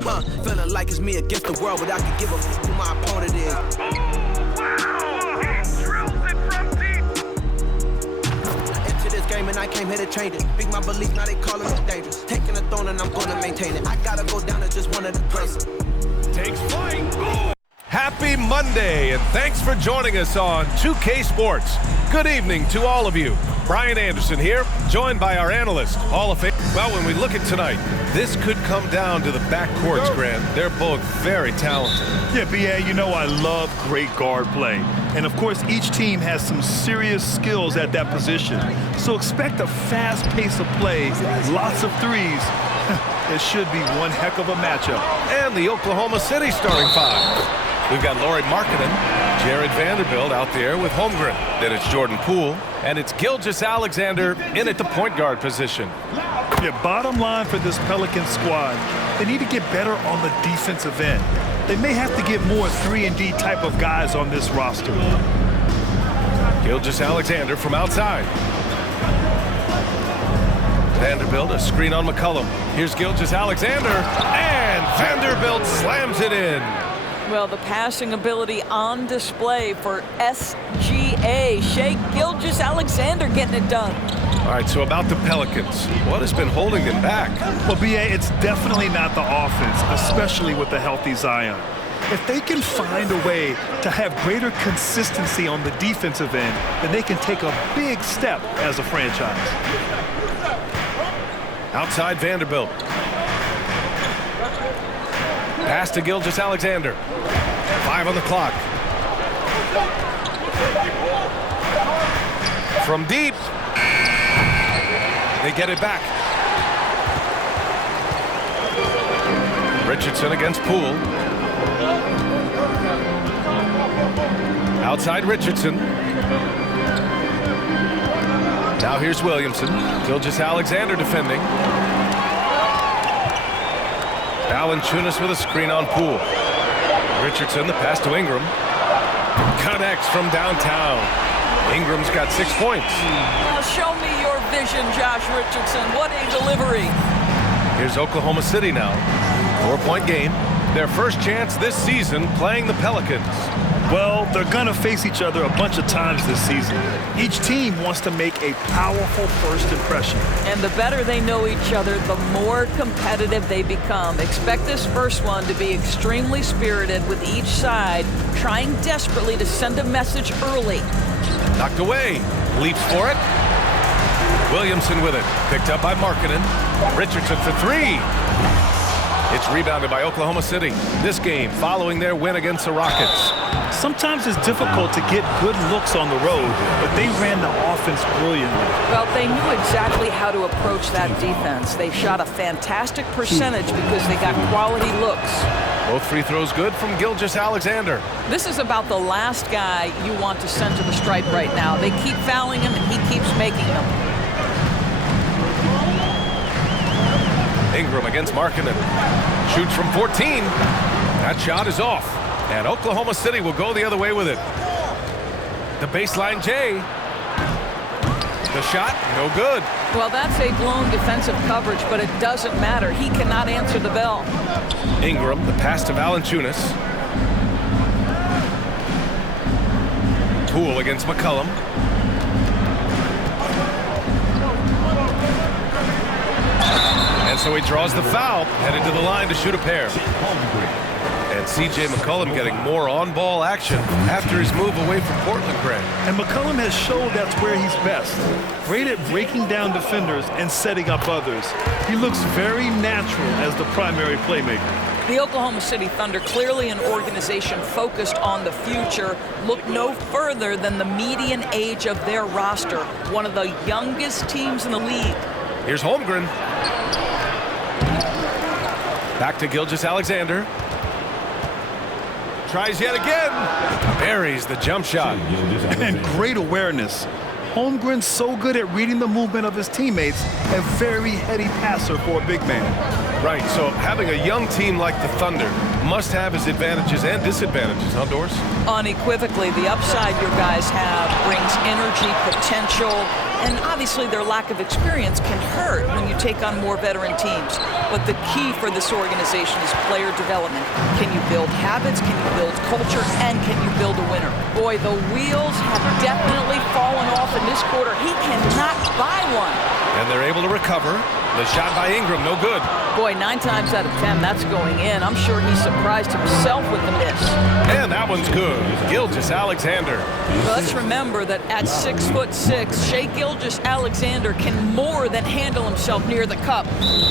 go. Feeling like it's me against the world, but I can give a f who my opponent is. Into this game and I came here to change it. Big my belief, now they calling me dangerous. Taking the throne and I'm gonna maintain it. I gotta go down to just one of the places. Takes flight. Ooh. Happy Monday, and thanks for joining us on 2K Sports. Good evening to all of you. Brian Anderson here, joined by our analyst, Hall of Fame. Well, when we look at tonight, this could come down to the backcourts, Grant. They're both very talented. Yeah, B.A., you know I love great guard play. And, of course, each team has some serious skills at that position. So expect a fast pace of play, lots of threes. It should be one heck of a matchup. And the Oklahoma City starting five. We've got Lauri Markkanen, Jared Vanderbilt out there with Holmgren. Then it's Jordan Poole, and it's Gilgeous-Alexander in at the point guard position. Yeah, bottom line for this Pelicans squad, they need to get better on the defensive end. They may have to get more 3-and-D type of guys on this roster. Gilgeous-Alexander from outside. Vanderbilt, a screen on McCollum. Here's Gilgeous-Alexander, and Vanderbilt slams it in. Well, the passing ability on display for SGA. Shai Gilgeous-Alexander getting it done. All right, so about the Pelicans, what has been holding them back? Well, B.A., it's definitely not the offense, especially with the healthy Zion. If they can find a way to have greater consistency on the defensive end, then they can take a big step as a franchise. Outside Vanderbilt. Pass to Gilgeous-Alexander. 5 on the clock. From deep. They get it back. Richardson against Poole. Outside Richardson. Now here's Williamson. Gilgeous-Alexander defending. Valanciunas with a screen on Poole. Richardson, the pass to Ingram. Connects from downtown. Ingram's got 6 points. Well, show me your vision, Josh Richardson. What a delivery. Here's Oklahoma City now. 4-point game. Their first chance this season playing the Pelicans. Well, they're going to face each other a bunch of times this season. Each team wants to make a powerful first impression. And the better they know each other, the more competitive they become. Expect this first one to be extremely spirited, with each side trying desperately to send a message early. Knocked away. Leaps for it. Williamson with it. Picked up by Markkanen. Richardson for 3. It's rebounded by Oklahoma City. This game following their win against the Rockets. Sometimes it's difficult to get good looks on the road, but they ran the offense brilliantly. Well, they knew exactly how to approach that defense. They shot a fantastic percentage because they got quality looks. Both free throws good from Gilgeous-Alexander. This is about the last guy you want to send to the stripe right now. They keep fouling him, and he keeps making them. Ingram against Markkanen. Shoots from 14. That shot is off. And Oklahoma City will go the other way with it. The baseline J. The shot, no good. Well, that's a blown defensive coverage, but it doesn't matter. He cannot answer the bell. Ingram, the pass to Valanciunas. Poole against McCollum. And so he draws the foul, headed to the line to shoot a pair. And C.J. McCollum getting more on-ball action after his move away from Portland, Grant. And McCollum has showed that's where he's best. Great at breaking down defenders and setting up others. He looks very natural as the primary playmaker. The Oklahoma City Thunder, clearly an organization focused on the future, look no further than the median age of their roster. One of the youngest teams in the league. Here's Holmgren. Back to Gilgeous-Alexander. Tries yet again. Buries the jump shot. And great awareness. Holmgren's so good at reading the movement of his teammates, a very heady passer for a big man. Right, so having a young team like the Thunder must have his advantages and disadvantages, huh, Doris? Unequivocally, the upside your guys have brings energy, potential, and obviously their lack of experience can hurt when you take on more veteran teams. But the key for this organization is player development. Can you build habits? Can you build culture? And can you build a winner? Boy, the wheels have definitely fallen off in this quarter. He cannot buy one. And they're able to recover. The shot by Ingram, no good. Boy, 9 times out of 10, that's going in. I'm sure he surprised himself with the miss. And that one's good. Gilgeous-Alexander. Let's remember that at 6'6", Shai Gilgeous-Alexander can more than handle himself near the cup.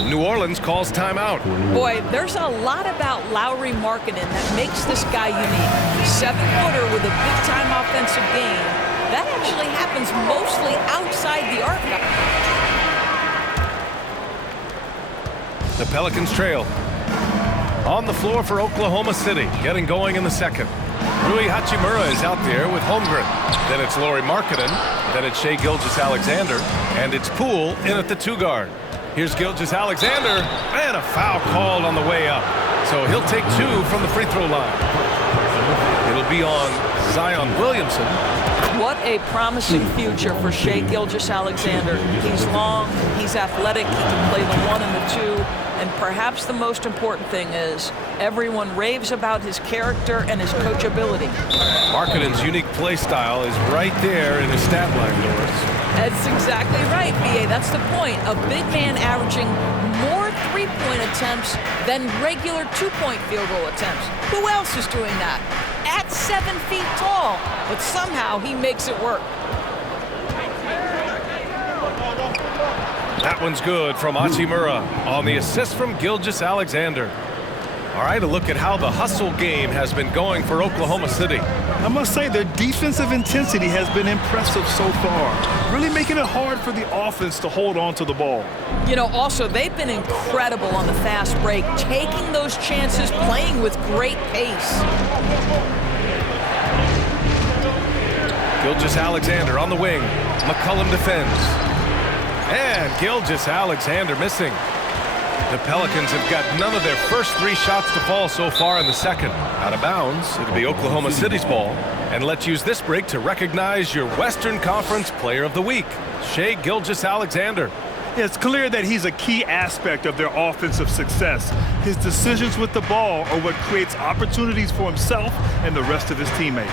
New Orleans calls timeout. Boy, there's a lot about Lauri Markkanen that makes this guy unique. 7-footer with a big-time offensive game. That actually happens mostly outside the arc. The Pelicans trail. On the floor for Oklahoma City, getting going in the second. Rui Hachimura is out there with Holmgren. Then it's Lauri Markkanen. Then it's Shai Gilgeous-Alexander. And it's Poole in at the 2 guard. Here's Gilgeous-Alexander. And a foul called on the way up. So he'll take 2 from the free throw line. It'll be on Zion Williamson. What a promising future for Shai Gilgeous-Alexander. He's long, he's athletic, he can play the 1 and the 2. And perhaps the most important thing is everyone raves about his character and his coachability. Markkanen's unique play style is right there in his stat line, Doris. That's exactly right, B.A. That's the point. A big man averaging more 3-point attempts than regular 2-point field goal attempts. Who else is doing that? At 7 feet tall, but somehow he makes it work. That one's good from Hachimura on the assist from Gilgeous-Alexander. All right, a look at how the hustle game has been going for Oklahoma City. I must say their defensive intensity has been impressive so far, really making it hard for the offense to hold on to the ball. You know, also, they've been incredible on the fast break, taking those chances, playing with great pace. Gilgeous-Alexander on the wing. McCollum defends. And Gilgeous-Alexander missing. The Pelicans have got none of their first 3 shots to fall so far in the second. Out of bounds, it'll be Oklahoma City's ball. And let's use this break to recognize your Western Conference Player of the Week, Shai Gilgeous-Alexander. It's clear that he's a key aspect of their offensive success. His decisions with the ball are what creates opportunities for himself and the rest of his teammates.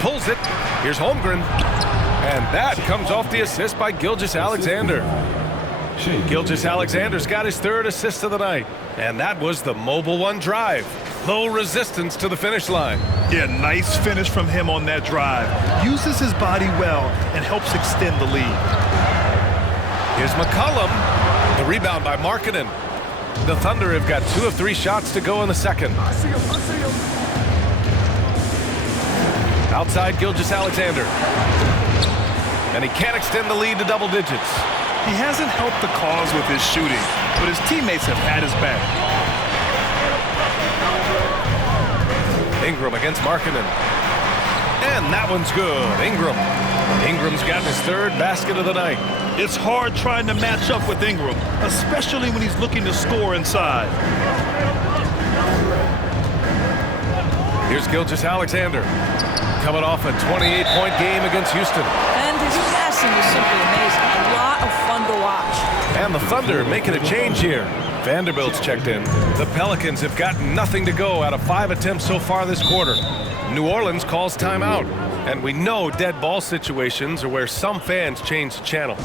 Pulls it. Here's Holmgren. And that comes off the assist by Gilgeous-Alexander. Gilgeous-Alexander's got his 3rd assist of the night. And that was the mobile 1 drive. Low resistance to the finish line. Yeah, nice finish from him on that drive. Uses his body well and helps extend the lead. Here's McCollum. The rebound by Markkanen. The Thunder have got 2 of 3 shots to go in the second. Outside Gilgeous-Alexander. And he can't extend the lead to double digits. He hasn't helped the cause with his shooting, but his teammates have had his back. Ingram against Markkanen. And that one's good. Ingram's gotten his 3rd basket of the night. It's hard trying to match up with Ingram, especially when he's looking to score inside. Here's Gilgeous-Alexander. Coming off a 28-point game against Houston. And his passing is simply amazing. A lot of fun to watch. And the Thunder making a change here. Vanderbilt's checked in. The Pelicans have got nothing to go out of 5 attempts so far this quarter. New Orleans calls timeout. And we know dead ball situations are where some fans change the channel.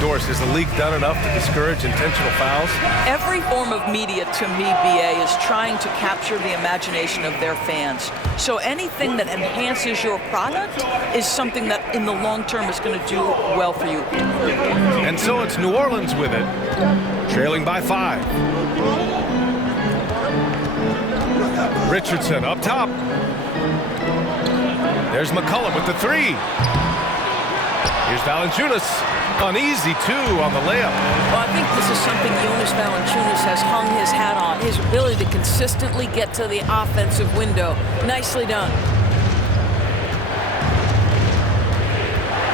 Doris, has the league done enough to discourage intentional fouls? Every form of media, to me, BA, is trying to capture the imagination of their fans. So anything that enhances your product is something that in the long term is going to do well for you. And so it's New Orleans with it, trailing by 5. Richardson up top. There's McCollum with the 3. Here's Valanciunas. An easy 2 on the layup. Well, I think this is something Jonas Valanciunas has hung his hat on, his ability to consistently get to the offensive window. Nicely done.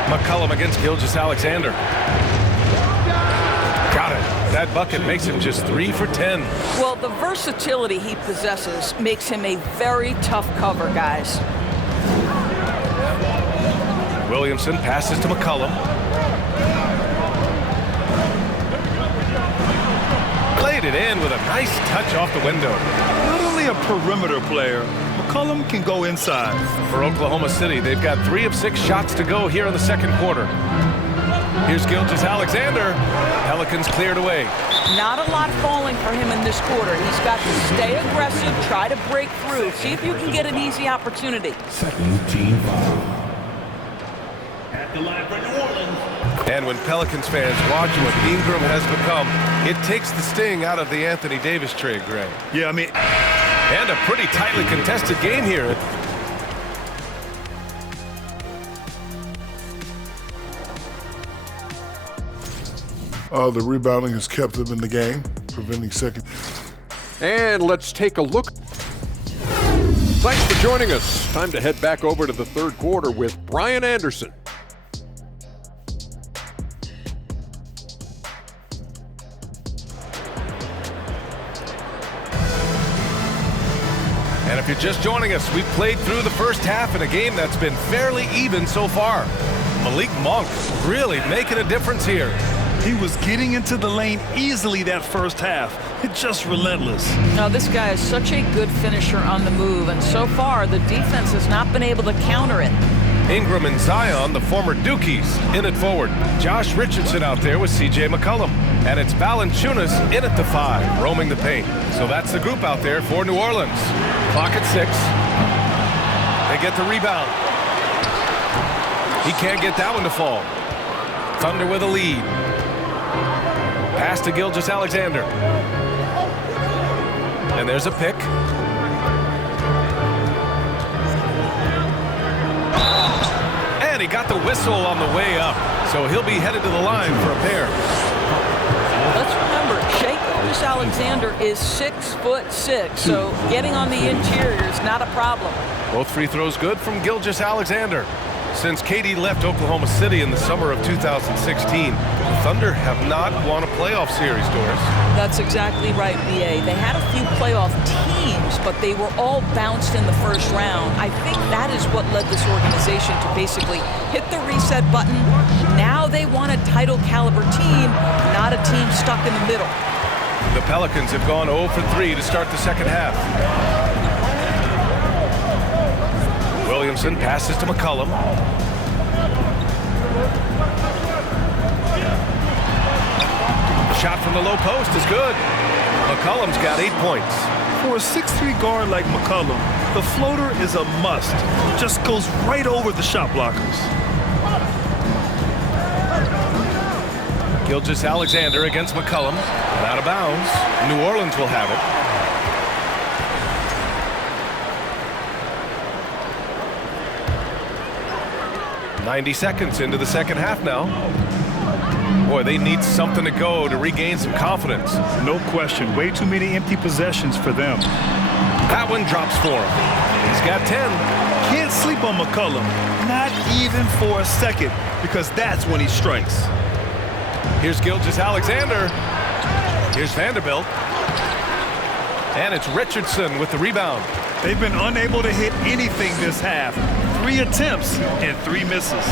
McCollum against Gilgeous-Alexander. Got it. That bucket makes him just 3 for 10. Well, the versatility he possesses makes him a very tough cover, guys. Williamson passes to McCollum. Played it in with a nice touch off the window. Not only a perimeter player, McCollum can go inside. For Oklahoma City, they've got 3 of 6 shots to go here in the second quarter. Here's Gilgeous-Alexander. Pelicans cleared away. Not a lot falling for him in this quarter. He's got to stay aggressive, try to break through, see if you can get an easy opportunity. Second team foul. At the line for New Orleans. And when Pelicans fans watch what Ingram has become, it takes the sting out of the Anthony Davis trade, Greg. Yeah, I mean... And a pretty tightly contested game here. The rebounding has kept them in the game, preventing second. And let's take a look. Thanks for joining us. Time to head back over to the third quarter with Brian Anderson. And if you're just joining us, we've played through the first half in a game that's been fairly even so far. Malik Monk really making a difference here. He was getting into the lane easily that first half. It's just relentless. Now, this guy is such a good finisher on the move, and so far the defense has not been able to counter it. Ingram and Zion, the former Dukies, in it forward. Josh Richardson out there with C.J. McCollum. And it's Valanciunas in at the 5, roaming the paint. So that's the group out there for New Orleans. Clock at 6. They get the rebound. He can't get that one to fall. Thunder with a lead. Pass to Gilgeous-Alexander. And there's a pick. And he got the whistle on the way up. So he'll be headed to the line for a pair. Let's remember, Gilgeous-Alexander is 6'6", so getting on the interior is not a problem. Both free throws good from Gilgeous-Alexander. Since KD left Oklahoma City in the summer of 2016, the Thunder have not won a playoff series, Doris. That's exactly right, B.A. They had a few playoff teams, but they were all bounced in the first round. I think that is what led this organization to basically hit the reset button. Now they want a title caliber team, not a team stuck in the middle. The Pelicans have gone 0 for 3 to start the second half. Williamson passes to McCollum. Shot from the low post is good. McCollum's got 8 points. For a 6'3" guard like McCollum, the floater is a must. Just goes right over the shot blockers. Gilgeous-Alexander against McCollum. And out of bounds. New Orleans will have it. .90 seconds into the second half now. Boy, they need something to go to regain some confidence. No question. Way too many empty possessions for them. That one drops for him. He's got 10. Can't sleep on McCollum. Not even for a second, because that's when he strikes. Here's Gilgeous-Alexander. Here's Vanderbilt. And it's Richardson with the rebound. They've been unable to hit anything this half. 3 attempts and 3 misses.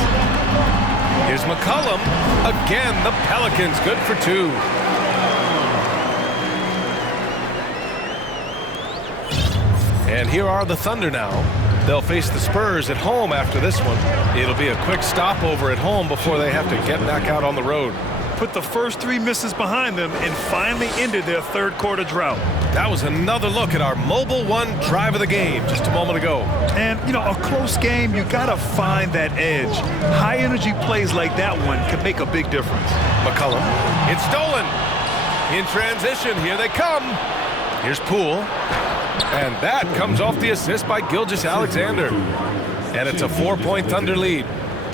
Here's McCollum. Again, the Pelicans good for 2. And here are the Thunder now. They'll face the Spurs at home after this one. It'll be a quick stopover at home before they have to get back out on the road. Put the first 3 misses behind them and finally ended their third quarter drought. That was another look at our Mobile One drive of the game just a moment ago. And, you know, a close game, you got to find that edge. High energy plays like that one can make a big difference. McCollum. It's stolen. In transition, here they come. Here's Poole. And that comes off the assist by Gilgeous-Alexander. And it's a 4-point Thunder lead.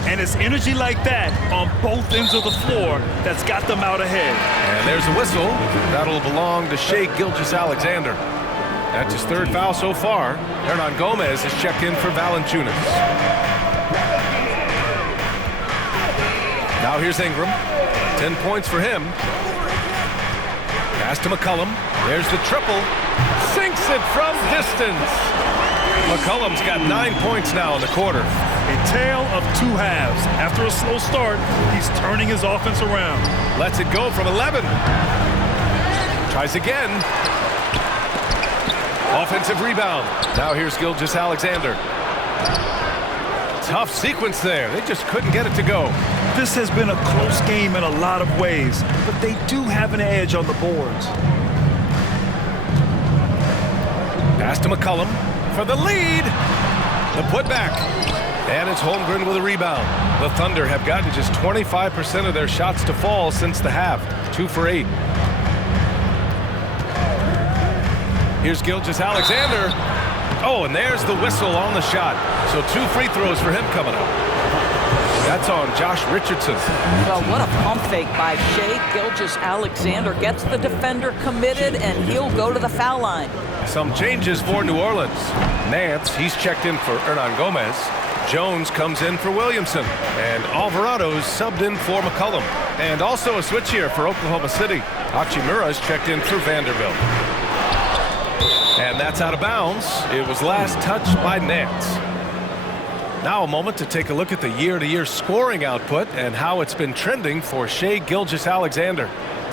And it's energy like that on both ends of the floor that's got them out ahead. And there's a whistle. That'll belong to Shai Gilgeous-Alexander. That's his 3rd foul so far. Hernan Gomez is checked in for Valanciunas. Now here's Ingram. 10 points for him. Pass to McCollum. There's the triple. Sinks it from distance. McCollum's got 9 points now in the quarter. A tale of two halves. After a slow start, he's turning his offense around. Lets it go from 11. Tries again. Offensive rebound. Now here's Gilgeous-Alexander. Tough sequence there. They just couldn't get it to go. This has been a close game in a lot of ways, but they do have an edge on the boards. Pass to McCollum for the lead. The putback. And it's Holmgren with a rebound. The Thunder have gotten just 25% of their shots to fall since the half. 2 for 8. Here's Gilgeous-Alexander. Oh, and there's the whistle on the shot. So 2 free throws for him coming up. That's on Josh Richardson. Well, what a pump fake by Shai Gilgeous-Alexander. Gets the defender committed, and he'll go to the foul line. Some changes for New Orleans. Nance, he's checked in for Hernan Gomez. Jones comes in for Williamson. And Alvarado's subbed in for McCollum. And also a switch here for Oklahoma City. Hachimura's checked in for Vanderbilt. And that's out of bounds. It was last touched by Nance. Now a moment to take a look at the year-to-year scoring output and how it's been trending for Shai Gilgeous-Alexander.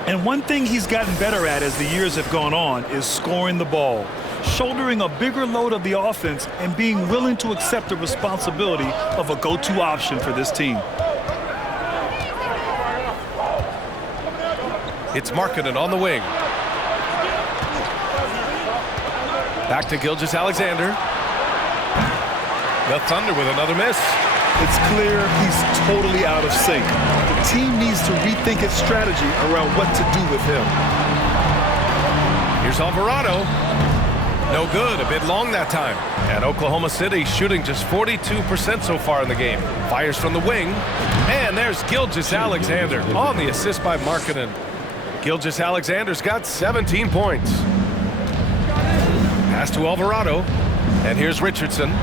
And one thing he's gotten better at as the years have gone on is scoring the ball, shouldering a bigger load of the offense and being willing to accept the responsibility of a go-to option for this team. It's Markkanen on the wing. Back to Gilgeous-Alexander. The Thunder with another miss. It's clear he's totally out of sync. The team needs to rethink its strategy around what to do with him. Here's Alvarado. No good, a bit long that time. And Oklahoma City shooting just 42% so far in the game. Fires from the wing. And there's Gilgeous-Alexander on the assist by Markkanen. Gilgeous-Alexander's got 17 points. Pass to Alvarado. And here's Richardson.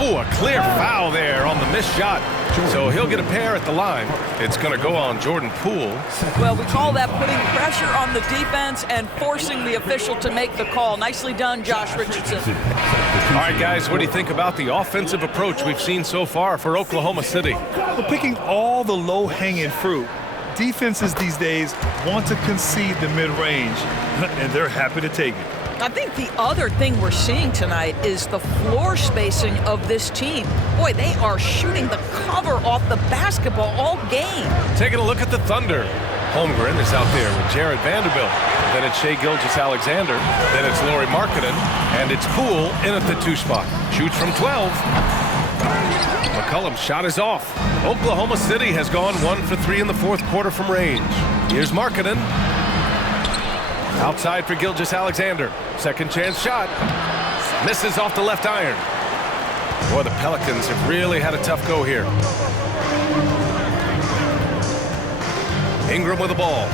Oh, a clear foul there on the missed shot. So he'll get a pair at the line. It's going to go on Jordan Poole. Well, we call that putting pressure on the defense and forcing the official to make the call. Nicely done, Josh Richardson. All right, guys, what do you think about the offensive approach we've seen so far for Oklahoma City? Well, picking all the low-hanging fruit, defenses these days want to concede the mid-range, and they're happy to take it. I think the other thing we're seeing tonight is the floor spacing of this team. Boy, they are shooting the cover off the basketball all game. Taking a look at the Thunder. Holmgren is out there with Jared Vanderbilt. Then it's Shai Gilgeous-Alexander. Then it's Lauri Markkanen. And it's Poole in at the 2 spot. Shoots from 12. McCollum's shot is off. Oklahoma City has gone 1 for 3 in the 4th quarter from range. Here's Markkanen. Outside for Gilgeous-Alexander. Second chance shot. Misses off the left iron. Boy, the Pelicans have really had a tough go here. Ingram with the ball.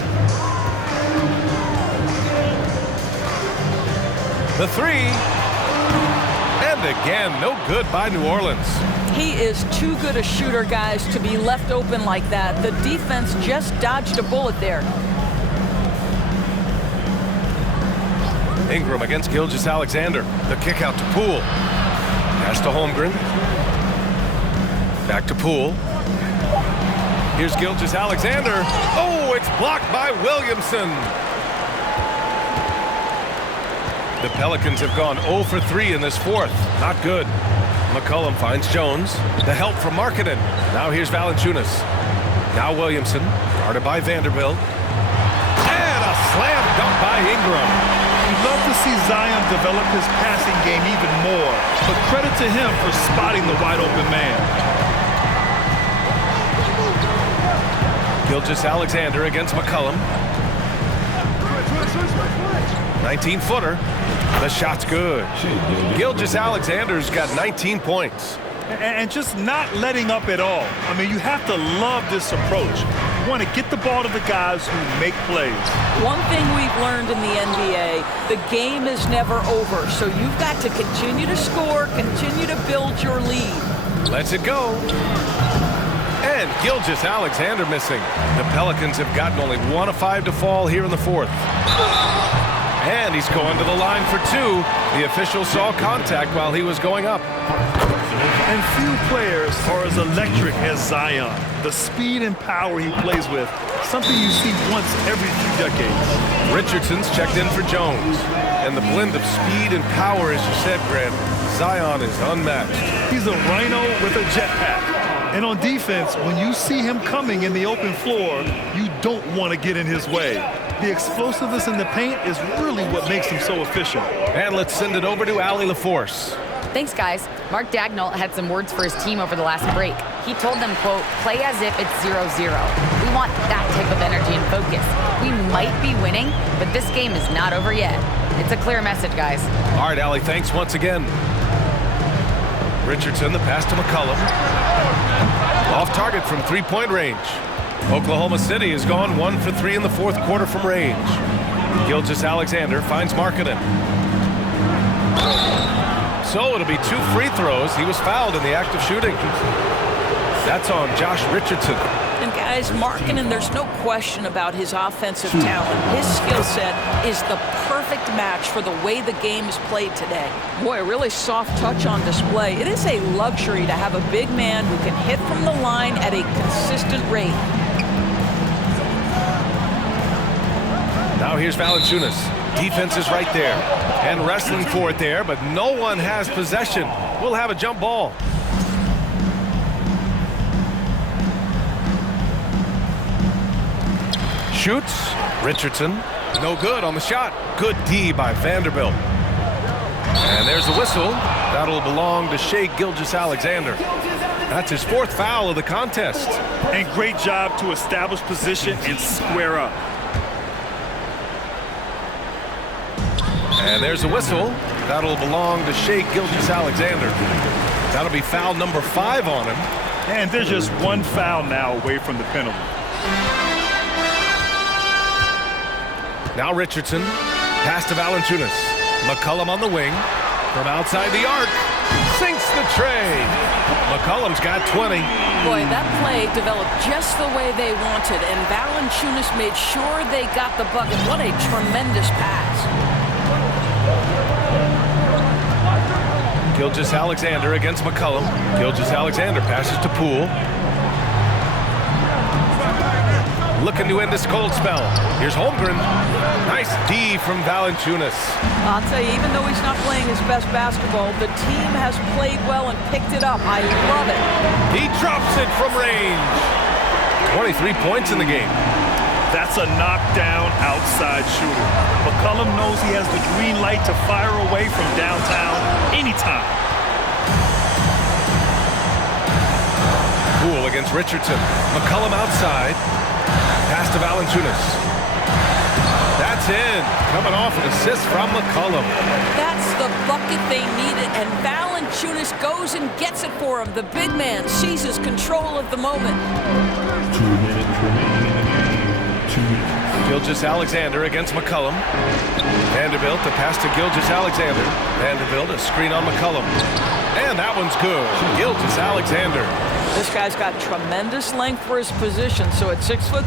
The 3. And again, no good by New Orleans. He is too good a shooter, guys, to be left open like that. The defense just dodged a bullet there. Ingram against Gilgeous-Alexander. The kick out to Poole. Pass to Holmgren. Back to Poole. Here's Gilgeous-Alexander. Oh, it's blocked by Williamson. The Pelicans have gone 0 for 3 in this 4th. Not good. McCollum finds Jones. The help from Markkanen. Now here's Valanciunas. Now Williamson. Guarded by Vanderbilt. And a slam dunk by Ingram. You'd love to see Zion develop his passing game even more, but credit to him for spotting the wide open man. Gilgeous-Alexander against McCollum. 19-footer. The shot's good. Gilgeous-Alexander's got 19 points. And just not letting up at all. I mean, you have to love this approach. You want to get the ball to the guys who make plays. One thing we've learned in the NBA, the game is never over. So you've got to continue to score, continue to build your lead. Lets it go. And Gilgeous-Alexander missing. The Pelicans have gotten only 1 of 5 to fall here in the fourth. And he's going to the line for 2. The official saw contact while he was going up. And few players are as electric as Zion. The speed and power he plays with, something you see once every few decades. Richardson's checked in for Jones. And the blend of speed and power, as you said, Grant, Zion is unmatched. He's a rhino with a jetpack. And on defense, when you see him coming in the open floor, you don't want to get in his way. The explosiveness in the paint is really what makes him so efficient. And let's send it over to Allie LaForce. Thanks, guys. Mark Dagnall had some words for his team over the last break. He told them, quote, play as if it's 0-0. We want that type of energy and focus. We might be winning, but this game is not over yet. It's a clear message, guys. All right, Allie, thanks once again. Richardson, the pass to McCollum. Off target from three-point range. Oklahoma City has gone 1 for 3 in the fourth quarter from range. Gilgeous-Alexander finds Markkanen. So it'll be 2 free throws. He was fouled in the act of shooting. That's on Josh Richardson. And guys, Markkanen, there's no question about his offensive talent. His skill set is the perfect match for the way the game is played today. Boy, a really soft touch on display. It is a luxury to have a big man who can hit from the line at a consistent rate. Now here's Valanciunas. Defense is right there. And wrestling for it there, but no one has possession. We'll have a jump ball. Shoots. Richardson. No good on the shot. Good D by Vanderbilt. And there's the whistle. That'll belong to Shai Gilgeous-Alexander. That's his 4th foul of the contest. And great job to establish position and square up. And there's a whistle. That'll belong to Shai Gilgeous-Alexander. That'll be foul number 5 on him. And there's just 1 foul now away from the penalty. Now Richardson. Pass to Valanciunas. McCollum on the wing. From outside the arc. Sinks the tray. McCollum's got 20. Boy, that play developed just the way they wanted, and Valanciunas made sure they got the bucket. What a tremendous pass. Gilgeous-Alexander against McCollum. Gilgeous-Alexander passes to Poole. Looking to end this cold spell. Here's Holmgren. Nice D from Valanciunas. I'll tell you, even though he's not playing his best basketball, the team has played well and picked it up. I love it. He drops it from range. 23 points in the game. That's a knockdown outside shooter. McCollum knows he has the green light to fire away from downtown anytime. Poole against Richardson. McCollum outside. Pass to Valanciunas. That's in. Coming off an assist from McCollum. That's the bucket they needed, and Valanciunas goes and gets it for him. The big man seizes control of the moment. 2 minutes remaining in the game. 2 minutes. Gilgeous-Alexander against McCollum. Vanderbilt, the pass to Gilgeous-Alexander. Vanderbilt, a screen on McCollum. And that one's good. Gilgeous-Alexander. This guy's got tremendous length for his position, so at 6'6",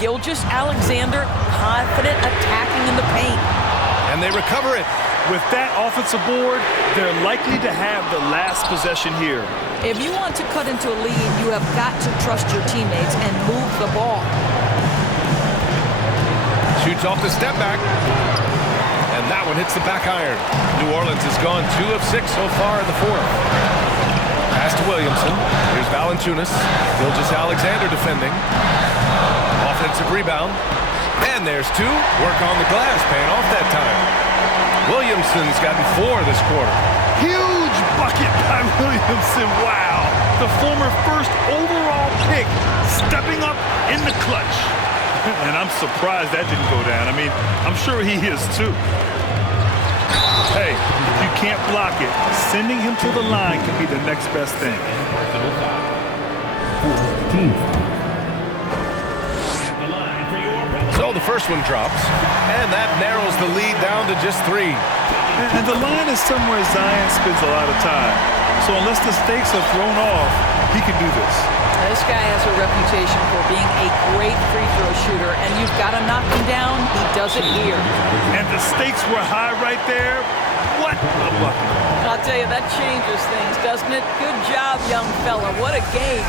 Gilgeous-Alexander confident attacking in the paint. And they recover it. With that offensive board, they're likely to have the last possession here. If you want to cut into a lead, you have got to trust your teammates and move the ball. Shoots off the step back. And that one hits the back iron. New Orleans has gone 2 of 6 so far in the fourth. Pass to Williamson. Here's Valanciunas. Gilgeous-Alexander defending. Offensive rebound. And there's 2. Work on the glass, paying off that time. Williamson's gotten 4 this quarter. Huge bucket by Williamson. Wow. The former first overall pick stepping up in the clutch. And I'm surprised that didn't go down. I mean, I'm sure he is too. Hey, if you can't block it, sending him to the line can be the next best thing. So the first one drops, and that narrows the lead down to just 3. And the line is somewhere Zion spends a lot of time. So unless the stakes are thrown off, he can do this. This guy has a reputation for being a great free throw shooter, and you've got to knock him down. He does it here. And the stakes were high right there. What a bucket. I'll tell you, that changes things, doesn't it? Good job, young fella. What a game.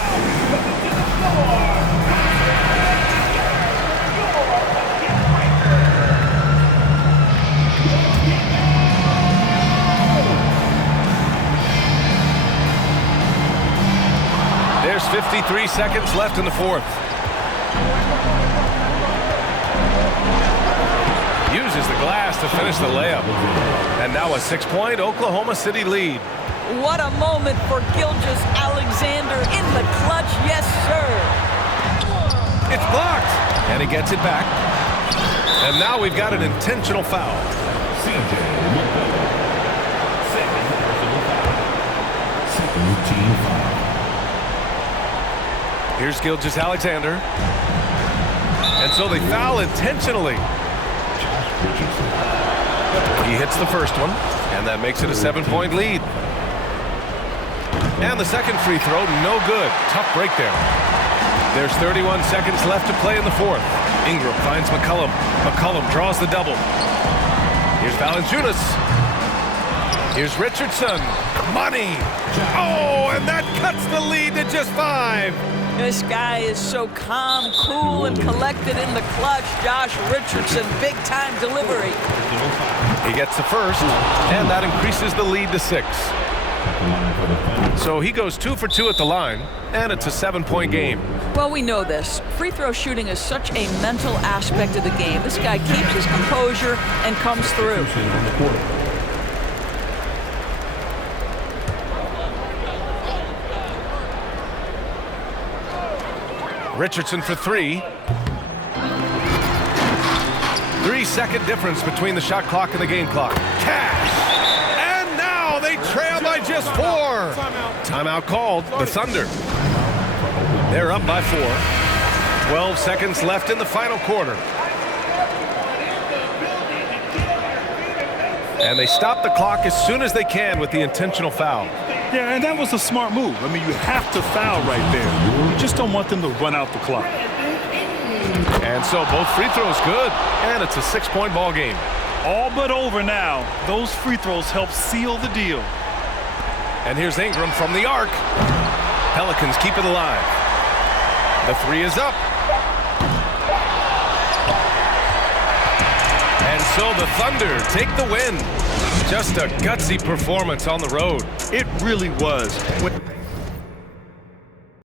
There's 53 seconds left in the fourth. Uses the glass to finish the layup. And now a 6-point Oklahoma City lead. What a moment for Gilgeous-Alexander in the clutch. Yes, sir. It's blocked. And he gets it back. And now we've got an intentional foul. Second team foul. Here's Gilgeous-Alexander. And so they foul intentionally. He hits the first one, and that makes it a 7-point lead. And the second free throw, no good. Tough break there. There's 31 seconds left to play in the fourth. Ingram finds McCollum. McCollum draws the double. Here's Valanciunas. Here's Richardson. Money. Oh, and that cuts the lead to just 5. This guy is so calm, cool, and collected in the clutch. Josh Richardson, big-time delivery. He gets the first, and that increases the lead to 6. So he goes 2 for 2 at the line, and it's a 7-point game. Well, we know this. Free throw shooting is such a mental aspect of the game. This guy keeps his composure and comes through. Richardson for 3. 3-second difference between the shot clock and the game clock. Cash! And now they trail by just 4. Timeout called. The Thunder. They're up by 4. 12 seconds left in the final quarter. And they stop the clock as soon as they can with the intentional foul. Yeah, and that was a smart move. I mean, you have to foul right there. You just don't want them to run out the clock. And so both free throws good, and it's a 6-point ball game. All but over now. Those free throws help seal the deal. And here's Ingram from the arc. Pelicans keep it alive. The 3 is up. And so the Thunder take the win. Just a gutsy performance on the road. It really was. When